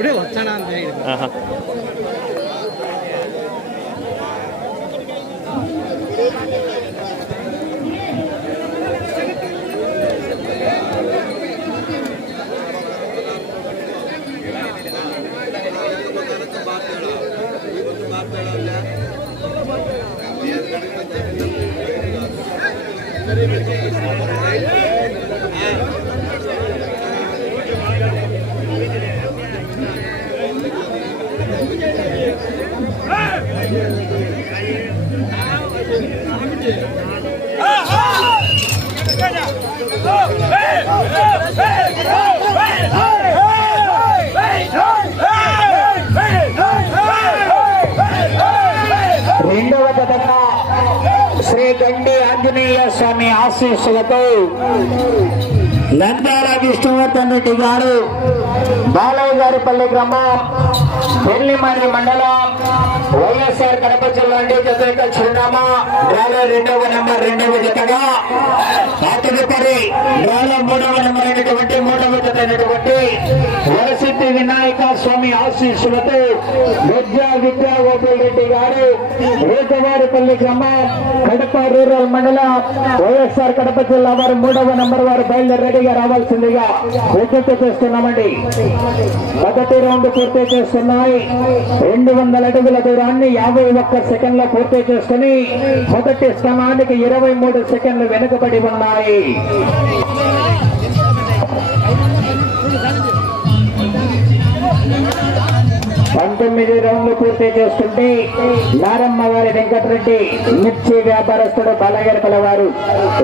Udah wacanan deh. Aha. Thank you. రెండవ జతగా శ్రీ గండి ఆంజనేయ స్వామి ఆశీస్సులతో నంద్యాల విష్ణువర్ధన్ రెడ్డి గారు బాలయ్య గారిపల్లి గ్రామం పెళ్ళిమర్రి మండలం వైఎస్ఆర్ కడప జిల్లా నుండి జత యొక్క చిరునామా. డ్రాలో రెండవ నెంబర్ రెండవ జతగా. తదుపరి డ్రాలో మూడవ నెంబర్ అయినటువంటి మూడవ జత అయినటువంటి ఆశీస్సులతో విద్యా విద్యా గోపాల్ రెడ్డి గారు రోజువారిపల్లి గ్రామం కడప రూరల్ మండలం వైఎస్ఆర్ కడప జిల్లా వారు మూడవ నంబర్ వారు బయలుదేరి రెడీగా రావాల్సిందిగా విజ్ఞప్తి చేస్తున్నామండి. మొదటి రౌండ్ పూర్తి చేస్తున్నాయి. రెండు వందల అడుగుల దూరాన్ని యాభై ఒక్క సెకండ్లో పూర్తి చేసుకుని మొదటి స్థానానికి ఇరవై మూడు సెకండ్లు వెనుకబడి ఉన్నాయి. తొమ్మిది రౌండ్లు పూర్తి చేస్తుంటే నారమ్మ వారి వెంకటరెడ్డి మిర్చి వ్యాపారస్తుడు బాలగరపల వారు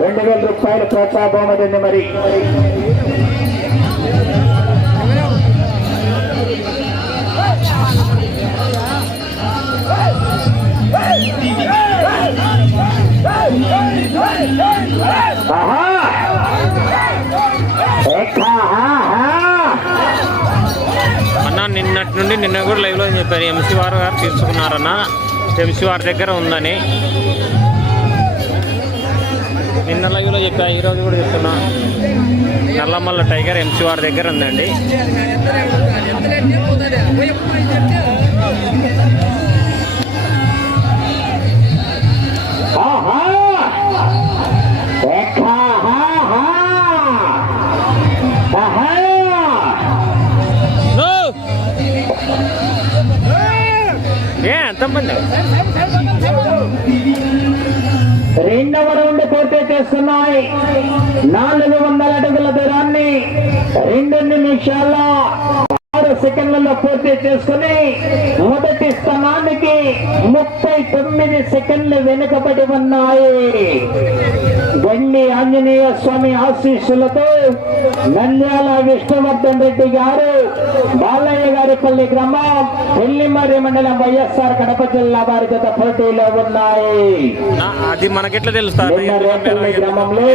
రెండు వేల రూపాయలు ప్రోత్సాహ మరి ఆహా! నిన్నటి నుండి నిన్న కూడా లైవ్లో చెప్పారు. ఎంసీ వారు గారు తీసుకున్నారన్న. ఎంసీ వారి దగ్గర ఉందని. నిన్న లైవ్లో చెప్పా ఈరోజు కూడా చెప్తున్నా. నల్లమల్ల టైగర్ ఎంసీ వారి దగ్గర ఉందండి. సంబంధం. రెండవ రౌండ్ పోటీ చేస్తున్నాయి. నాలుగు వందల అడుగుల దూరాన్ని రెండు నిమిషాల ఆరు సెకండ్లలో పూర్తి చేసుకుని మొదటి స్థానానికి ముప్పై తొమ్మిది సెకండ్లు వెనుకబడి ఉన్నాయి. గండి ఆంజనేయ స్వామి ఆశీస్సులతో నంద్యాల విష్ణువర్ధన్ రెడ్డి గారు బాలయ్య గారిపల్లి గ్రామం పెళ్ళిమర్రి మండలం వైఎస్ఆర్ కడప జిల్లా వారి జత పోటీలో ఉన్నాయి. అది మనకెట్లా రేపల్లి గ్రామంలో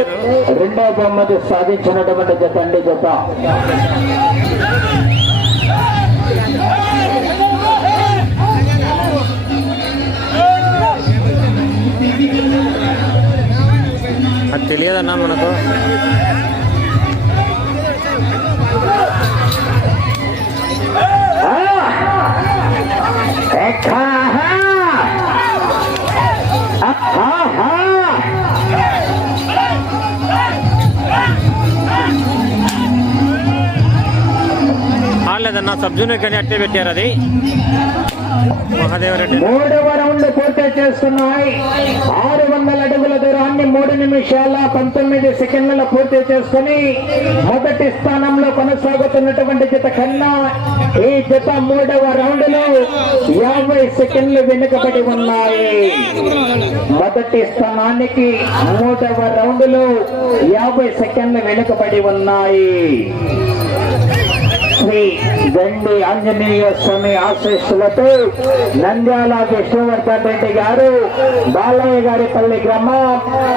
రెండో బహుమతి సాధించినటువంటి జత అండి జత. అర్జున్ కానీ అట్టే పెట్టారు అది. మహాదేవరెడ్డి మూడవ రౌండ్ పూర్తి చేస్తున్నాయి. ఆరు వందల అడుగుల దూరాన్ని మూడు నిమిషాల పంతొమ్మిది సెకండ్ల పూర్తి చేసుకుని మొదటి స్థానంలో కొనసాగుతున్నటువంటి జత కన్నా ఈ జత మూడవ రౌండ్లో యాభై సెకండ్లు వెనుకబడి ఉన్నాయి. మొదటి స్థానానికి మూడవ రౌండ్లో యాభై సెకండ్లు వెనుకబడి ఉన్నాయి. గండి ఆంజనేయ స్వామి ఆశీస్సులతో నంద్యాల విష్ణువర్ధన్ రెడ్డి గారు బాలయ్య గారి పల్లి గ్రామం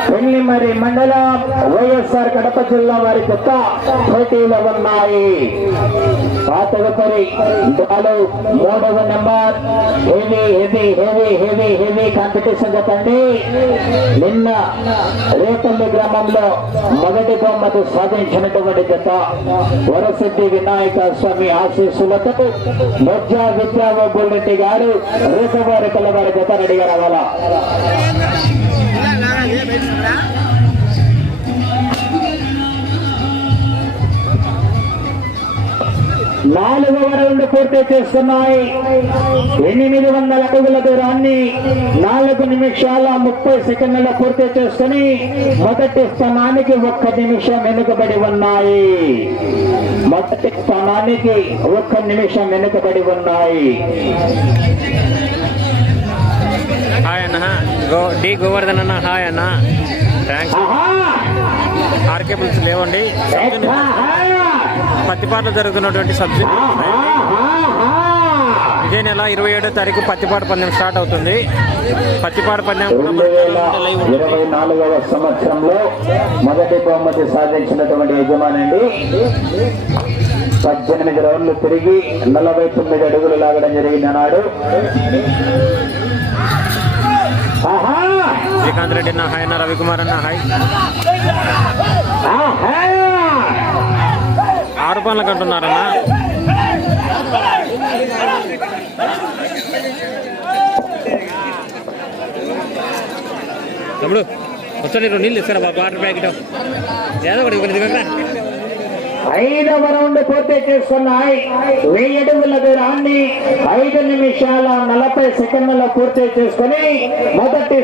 పెళ్ళిమరి మండలం వైఎస్ఆర్ కడప జిల్లా వారి కొత్త పోటీలు ఉన్నాయి. ఆ తదుపరి బాలు మూడవ number heavy heavy heavy heavy heavy competition చెప్పండి. నిన్న రేపల్లి గ్రామంలో మొదటి బహుమతి సాధించినటువంటి జత వరసిద్ధి వినాయక స్వామి ఆశీస్సులతో బొజ్జా విద్యాబాబు రెడ్డి గారు రేపవారి కలవారి జత రెడ్డిగా రావాలా? నాలుగవ రౌండ్ పూర్తి చేస్తున్నాయి. ఎనిమిది వందల అడుగుల దూరాన్ని నాలుగు నిమిషాల ముప్పై సెకండ్ల పూర్తి చేసుకుని మొదటి స్థానానికి ఒక్క నిమిషం వెనుకబడి ఉన్నాయి. మొదటి స్థానానికి ఒక్క నిమిషం వెనుకబడి ఉన్నాయి. హాయ్ అన్న. గో డి గోవర్ధన్ అన్న హాయ్ అన్న. థ్యాంక్స్ ఆహా! ఆర్కే పుల్స్ లేవండి! పత్తిపాటలో జరుగుతున్నటువంటి సబ్జెక్ట్! ఇదే నెల ఇరవై ఏడో తారీఖు పత్తిపాటు పందెం స్టార్ట్ అవుతుంది పత్తిపాటు పందెం ఇరవై నాలుగవ సంవత్సరంలో మొదటి బహుమతి సాధించినటువంటి యజమానండి పద్దెనిమిది రౌండ్లు తిరిగి నలభై తొమ్మిది అడుగులు లాగడం జరిగిన నాడు ఆహా! శ్రీకాంత్ రెడ్డి అన్న హాయ్ అన్న రవికుమార్ అన్న హాయ్ పనులకు అంటున్నారన్న తమ్ముడు వచ్చండి రెండు నీళ్ళు ఇస్తారా బాబు? Water packet. ఏదో ఒకటి ఒకటి ఐదవ రౌండ్ పూర్తి చేస్తున్నాయి. వెయ్యి అడుగుల దూరాన్ని ఐదు నిమిషాల నలభై సెకండ్లలో పూర్తి చేసుకుని మొదటి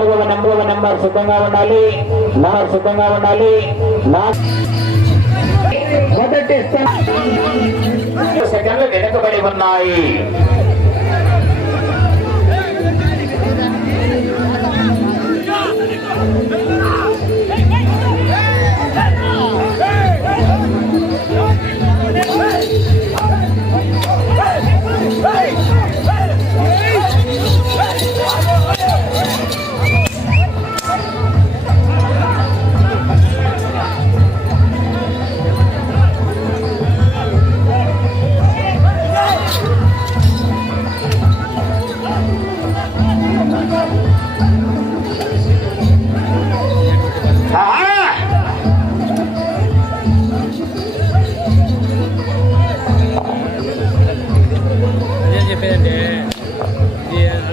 నెంబర్ నెంబర్ సిద్ధంగా ఉండాలి. నెంబర్ సిద్ధంగా ఉండాలి. మొదటి సెకండ్లు వెనుకబడి ఉన్నాయి. అదే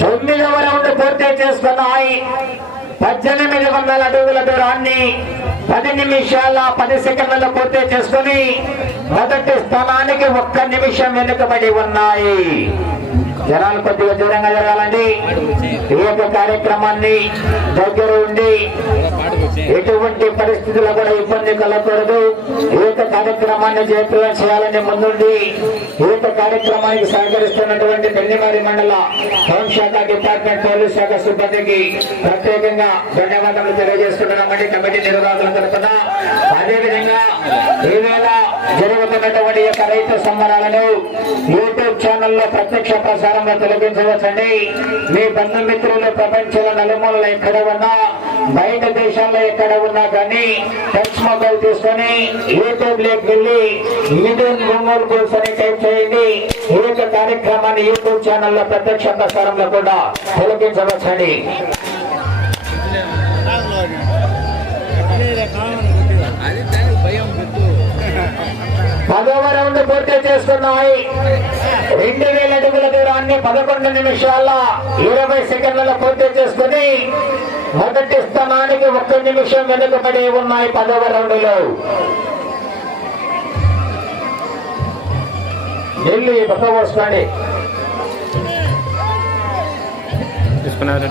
తొమ్మిదవ రౌండ్ పూర్తి చేసుకున్నాయి. పద్దెనిమిది వందల అడుగుల దూరాన్ని పది నిమిషాల పది సెకండ్లలో పూర్తి చేసుకుని మొదటి స్థానానికి ఒక్క నిమిషం వెనుకబడి ఉన్నాయి. జనాలు కొద్దిగా దూరంగా జరగాలండి. ఈ యొక్క కార్యక్రమాన్ని దగ్గర ఉండి ఎటువంటి పరిస్థితుల్లో కూడా ఇబ్బంది కలగకూడదు. ఈ యొక్క కార్యక్రమాన్ని జయప్రదం చేయాలని ముందుండి ఈ యొక్క కార్యక్రమానికి సహకరిస్తున్నటువంటి పెళ్ళిమారి మండల హోంశాఖ డిపార్ట్మెంట్ పోలీస్ శాఖ సిబ్బందికి ప్రత్యేకంగా ధన్యవాదాలు తెలియజేస్తున్నామండి కమిటీ నిర్వాహకుల తరఫున అదేవిధంగా ఈవేళ జరుగుతున్నటువంటి యొక్క రైతు సంబరాలను యూట్యూబ్ ఛానల్లో ప్రత్యక్ష ప్రసారంలో తొలగించవచ్చండి. మీ బంధుమిత్రులు ప్రపంచంలో నలుమూలలో ఎక్కడ ఉన్నా బయట దేశాల్లో ఎక్కడ ఉన్నా కానీ టచ్ మొబైల్ తీసుకొని యూట్యూబ్లోకి వెళ్ళి మిథున్ ఒంగోలు గోల్స్ అని టైప్ చేయండి. ఈ యొక్క కార్యక్రమాన్ని యూట్యూబ్ ఛానల్లో ప్రత్యక్ష ప్రసారంలో కూడా తొలగించవచ్చండి పదవ రౌండ్ పూర్తి చేసుకున్నాయి. రెండు వేల అడుగుల దూరాన్ని పదకొండు నిమిషాల ఇరవై సెకండ్లలో పూర్తి చేసుకుని మొదటి స్థానానికి ఒక్క నిమిషం వెనుకబడి ఉన్నాయి పదవ రౌండ్లో. ఈ పక్క పోసుకోండి విశ్వనాథ్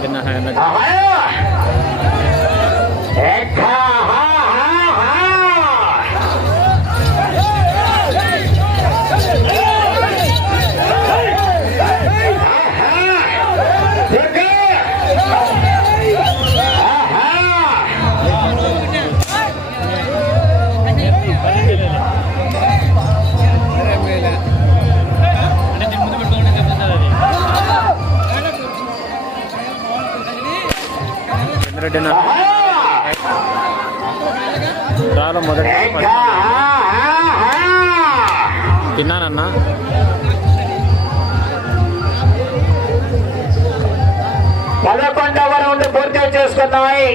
రౌండ్ పూర్తి చేసుకున్నాయి.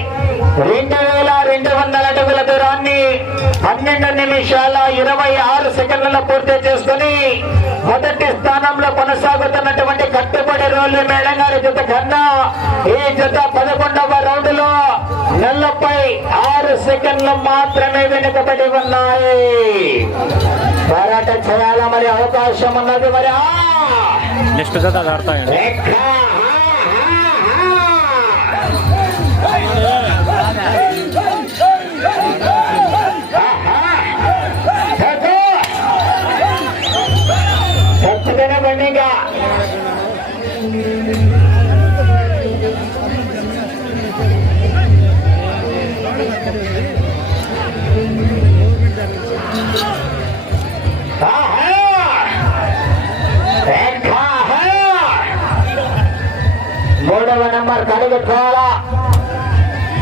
రెండు వేల రెండు వందల అడుగుల దూరాన్ని పన్నెండు నిమిషాల ఇరవై ఆరు సెకండ్లలో పూర్తి చేసుకుని మొదటి స్థానంలో కొనసాగుతున్నటువంటి కట్టుబడి రోడ్లు మేడం గారి జత కన్నా ఈ జత పదకొండవ రౌండ్లో నలభై ఆరు సెకండ్లు మాత్రమే వెనుకబడి ఉన్నాయి. పోరాట చేయాల మరి? అవకాశం ఉన్నది మరి? ఆ! నెక్స్ట్ జత ఆడతాయండి.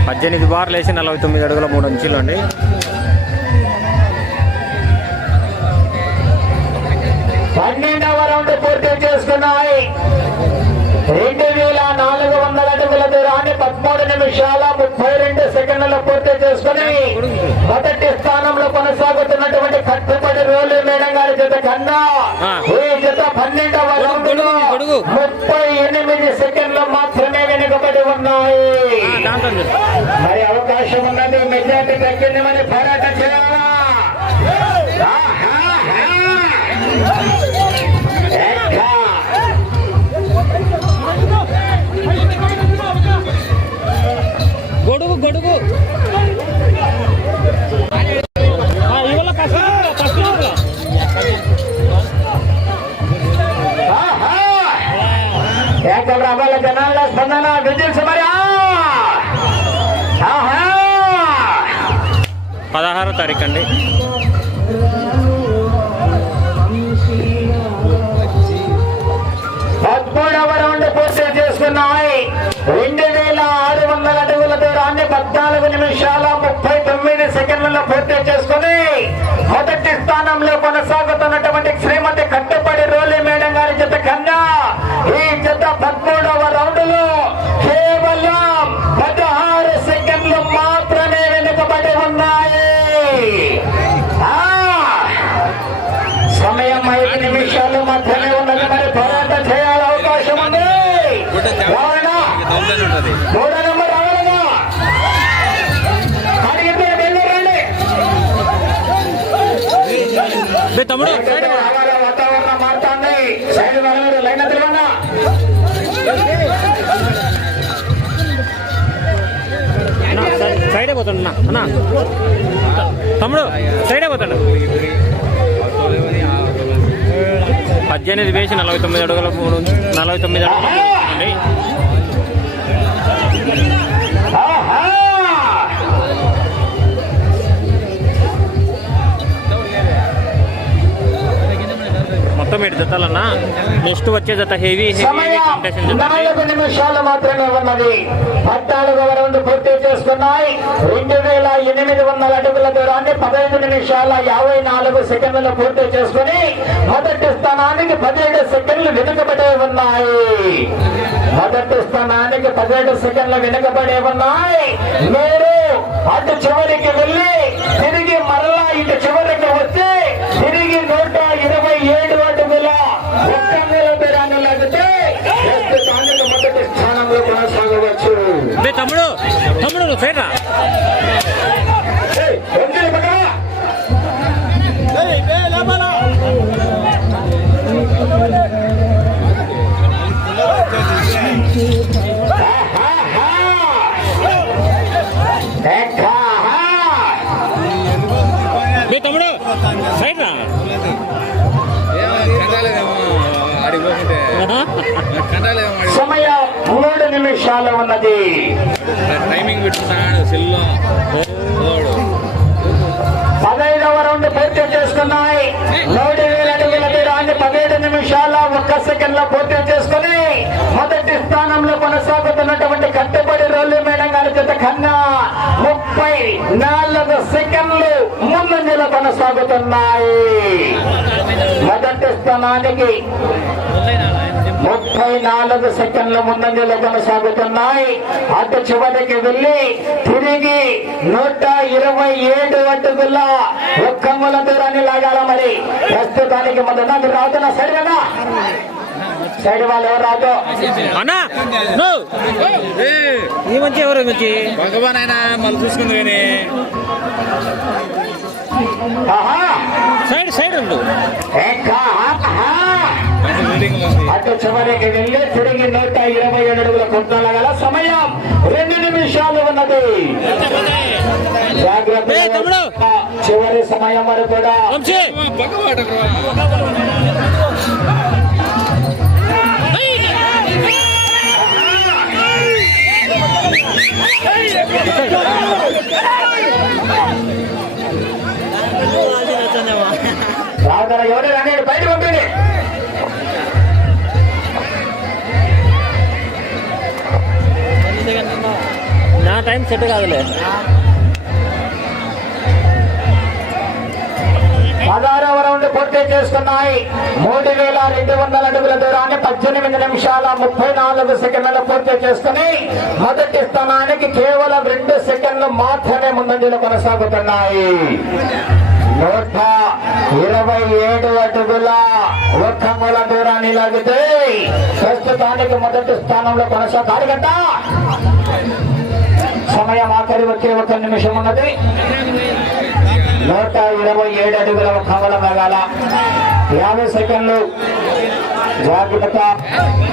పద్దెనిమిది బార్లు వేసి నలభై తొమ్మిది అడుగుల మూడు అంచులు అండి పన్నెండవ రౌండ్ పూర్తి చేసుకున్నాయి రెండు వేల నాలుగు వందల అడుగుల దూరాన్ని పదమూడు నిమిషాల ముప్పై రెండు సెకండ్లలో పూర్తి చేసుకుని మొదటి స్థానంలో కొనసాగుతున్నటువంటి కట్టుబడి రోలు మేడం గారి జత కన్నా. ఈ జత పన్నెండవ రౌండ్. ముప్పై ఎనిమిది సెకండ్లు దాంతో మరి అవకాశం ఉన్నది మెజార్టీ తగ్గింది మొదటి స్థానంలో కొనసాగుతున్నటువంటి శ్రీమతి కట్ట సైడ్ వెళ్ళరు లైన్ తిరగండి సైడే పోతాడు అన్న అన్నా. తమ్ముడు సైడే పోతాడు. పద్దెనిమిది వేసి నలభై తొమ్మిది అడుగుల మూడు నలభై తొమ్మిది అడుగుల మొత్తం ఏడు జతాలన్నా? నెక్స్ట్ వచ్చే జత హెవీ హెవీ నిమిషాలు మాత్రమే ఉన్నది. పద్నాలుగవ రౌండ్ పూర్తి చేసుకున్నాయి. రెండు వేల ఎనిమిది వందల అడుగుల దూరాన్ని పదహైదు నిమిషాల యాభై నాలుగు సెకండ్లు పూర్తి చేసుకుని మొదటి స్థానానికి పదిహేడు సెకండ్లు వెనుకబడే ఉన్నాయి. మొదటి స్థానానికి పదిహేడు సెకండ్లు వెనుకబడే ఉన్నాయి. మీరు అటు చివరికి వెళ్ళి తిరిగి మరలా ఇటు చివరికి వచ్చి తిరిగి నూట ఇరవై ఏడు తమ్ముడు తమ్ముడు నువ్వు సైడ్ రా ఏయ్, వందలు పక్కన. ఆహాహా. ఎక్కాహా. బే తమ్ముడు సైడ్ రా సమయం మూడు నిమిషాలు ఉన్నది. టైమింగ్ పదహైదవ రౌండ్ పూర్తి చేసుకున్నాయి. మూడు వేల అడుగుల దూరాన్ని పదిహేడు నిమిషాల ఒక్క సెకండ్లో పూర్తి చేసుకుని మొదటి స్థానంలో కొనసాగుతున్నటువంటి కట్టుబడి రోల్లి మేడం గారి జత కన్నా ముప్పై నాలుగు సెకండ్లు ముందంజలో కొనసాగుతున్నాయి. మొదటి స్థానానికి ముప్పై నాలుగు సెకండ్ల ముందంజలో కొనసాగుతున్నాయి అటు చివరికి వెళ్ళి తిరిగి నూట ఇరవై ఏడు అడుగుల ఒక్కముల దూరాన్ని లాగాల మరి. ప్రస్తుతానికి మొదట మీరు రావుతున్న సైడ్ కదా సైడ్ వాళ్ళు ఎవరు రాదు అన్నా నో. ఏ, ఈ మంచి ఎవరు మంచి భగవాన్ ఆయన మళ్ళీ చూసుకుంది కానీ. సైడ్ సైడ్ ఉండు. అటు చివరికి వెళ్ళి తిరిగి నూట ఇరవై ఏడు అడుగుల కుంటాల గల సమయం రెండు నిమిషాలు ఉన్నది జాగ్రత్త ఏ, తమ్ముడు. చివరి సమయం వరకు కూడా వంశీ నా టైం సెట్ కాదులే. పదహారవ రౌండ్ పూర్తి చేస్తున్నాయి. మూడు వేల రెండు వందల అడుగుల దూరాన్ని పద్దెనిమిది నిమిషాల ముప్పై నాలుగు సెకండ్లు పూర్తి చేసుకుని మొదటి స్థానానికి కేవలం రెండు సెకండ్లు మాత్రమే ముందంజలు కొనసాగుతున్నాయి. నూట ఇరవై ఏడు అడుగుల ఒక్క మూల దూరాన్ని లాగితే ప్రస్తుతానికి మొదటి స్థానంలో కొనసాగాలి కదా సమయం ఆఖరి వచ్చే ఒక నిమిషం ఉన్నది. నూట ఇరవై ఏడు అడుగుల కమల మెగాల యాభై సెకండ్లు. జాగ్రత్త.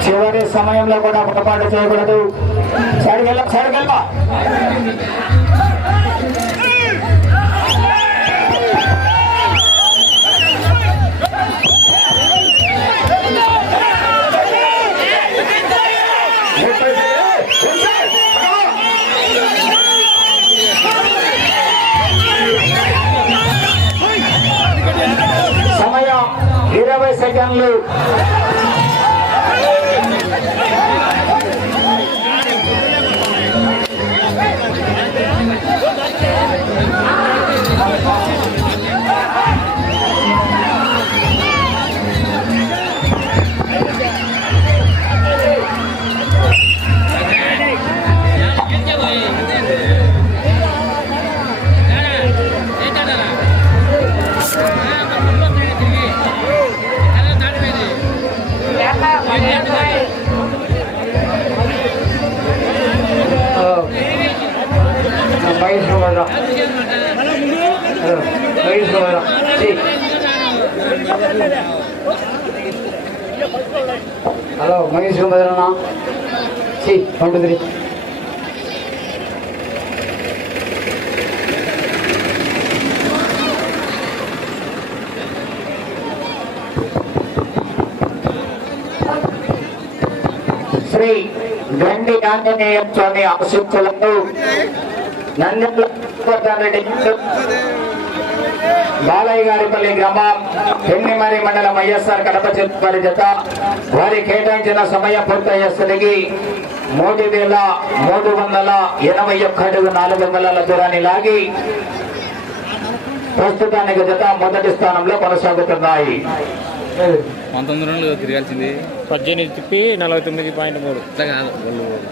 చివరి సమయంలో కూడా పొరపాటు చేయకూడదు. సరిగెళ్ళ సరిగెల్ప ఇరవై సి త్రీ శ్రీ గండి ఆంజనేయ స్వామి ఆశిస్తులకు నంద్యాల బాలయ్య గారిపల్లి గ్రామం పెన్నిమరి మండలం వైఎస్ఆర్ కడప జిల్లా వారి జత వారి కేటాయించిన సమయం పూర్తయ్యేసరికి మూడు వేల మూడు వందల ఎనభై ఒక్క అడుగు నాలుగు వందల దూరాన్ని లాగి ప్రస్తుతానికి జత మొదటి స్థానంలో కొనసాగుతున్నాయి. పంతొమ్మిది రెండు తిరగాల్సింది. పద్దెనిమిది తిప్పి నలభై తొమ్మిది పాయింట్ మూడు.